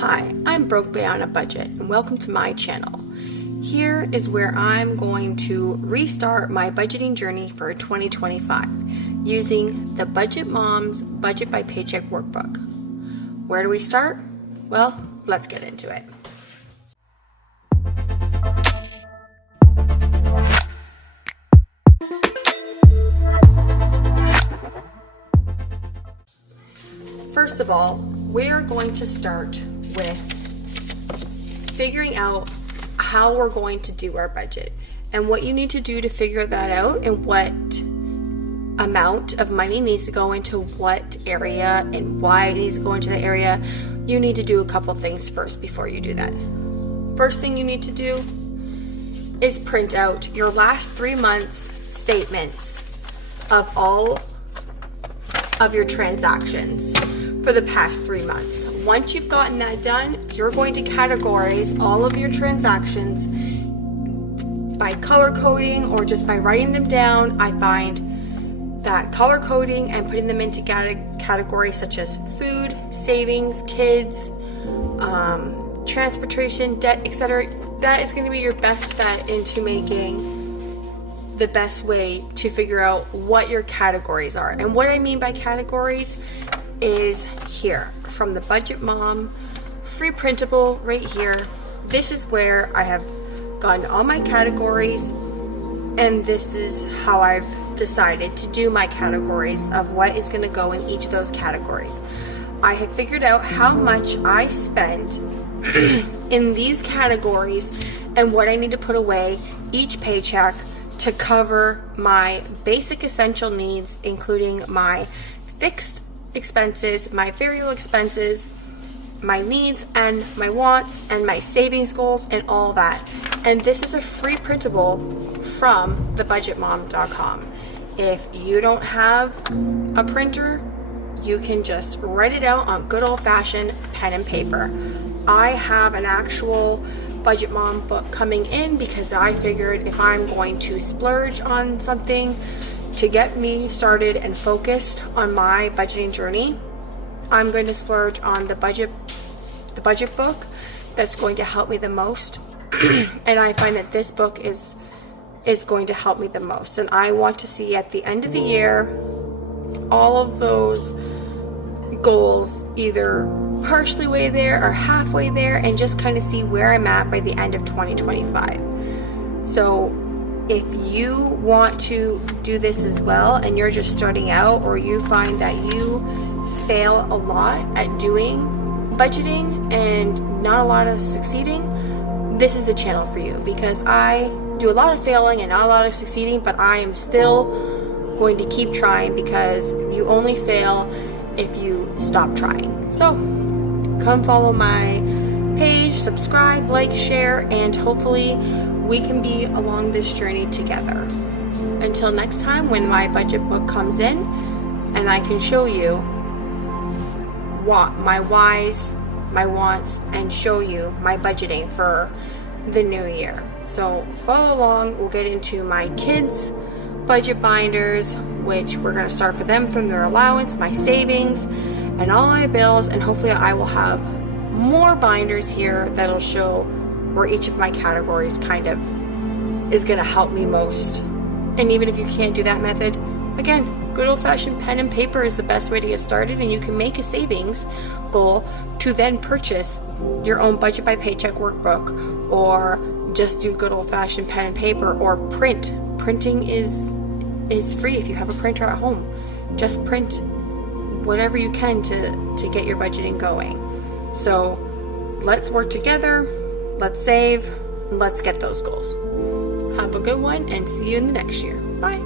Hi, I'm Broke Bay on a Budget, and welcome to my channel. Here is where I'm going to restart my budgeting journey for 2025 using the Budget Mom's Budget by Paycheck Workbook. Where do we start? Well, let's get into it. First of all, we are going to start with figuring out how we're going to do our budget and what you need to do to figure that out and what amount of money needs to go into what area and why it needs to go into the area. You need to do a couple things first before you do that. First thing you need to do is print out your last 3 months statements of all of your transactions for the past 3 months. Once you've gotten that done, you're going to categorize all of your transactions by color coding or just by writing them down. I find that color coding and putting them into categories such as food, savings, kids, transportation, debt, etc., that is going to be your best bet into making the best way to figure out what your categories are. And what I mean by categories is here from the Budget Mom free printable right here. This is where I have gotten all my categories, and this is how I've decided to do my categories of what is going to go in each of those categories. I have figured out how much I spend in these categories and what I need to put away each paycheck to cover my basic essential needs, including my fixed expenses, my variable expenses, my needs and my wants, and my savings goals, and all that. And this is a free printable from thebudgetmom.com. If you don't have a printer, you can just write it out on good old-fashioned pen and paper. I have an actual Budget Mom book coming in because I figured if I'm going to splurge on something to get me started and focused on my budgeting journey, I'm going to splurge on the budget book that's going to help me the most. And I find that this book is going to help me the most, and I want to see at the end of the year all of those goals either partially way there or halfway there, and just kind of see where I'm at by the end of 2025. So if you want to do this as well and you're just starting out, or you find that you fail a lot at doing budgeting and not a lot of succeeding, this is the channel for you, because I do a lot of failing and not a lot of succeeding, but I am still going to keep trying, because you only fail if you stop trying. So come follow my page, subscribe, like, share, and hopefully we can be along this journey together. Until next time, when my budget book comes in and I can show you what my whys, my wants, and show you my budgeting for the new year. So follow along. We'll get into my kids' budget binders, which we're going to start for them from their allowance, my savings, and all my bills, and hopefully I will have more binders here that'll show where each of my categories kind of is going to help me most. And even if you can't do that method, again, good old-fashioned pen and paper is the best way to get started, and you can make a savings goal to then purchase your own budget by paycheck workbook, or just do good old-fashioned pen and paper, or print. Printing is free if you have a printer at home. Just print whatever you can to get your budgeting going. So let's work together, let's save, let's get those goals. Have a good one, and see you in the next year. Bye.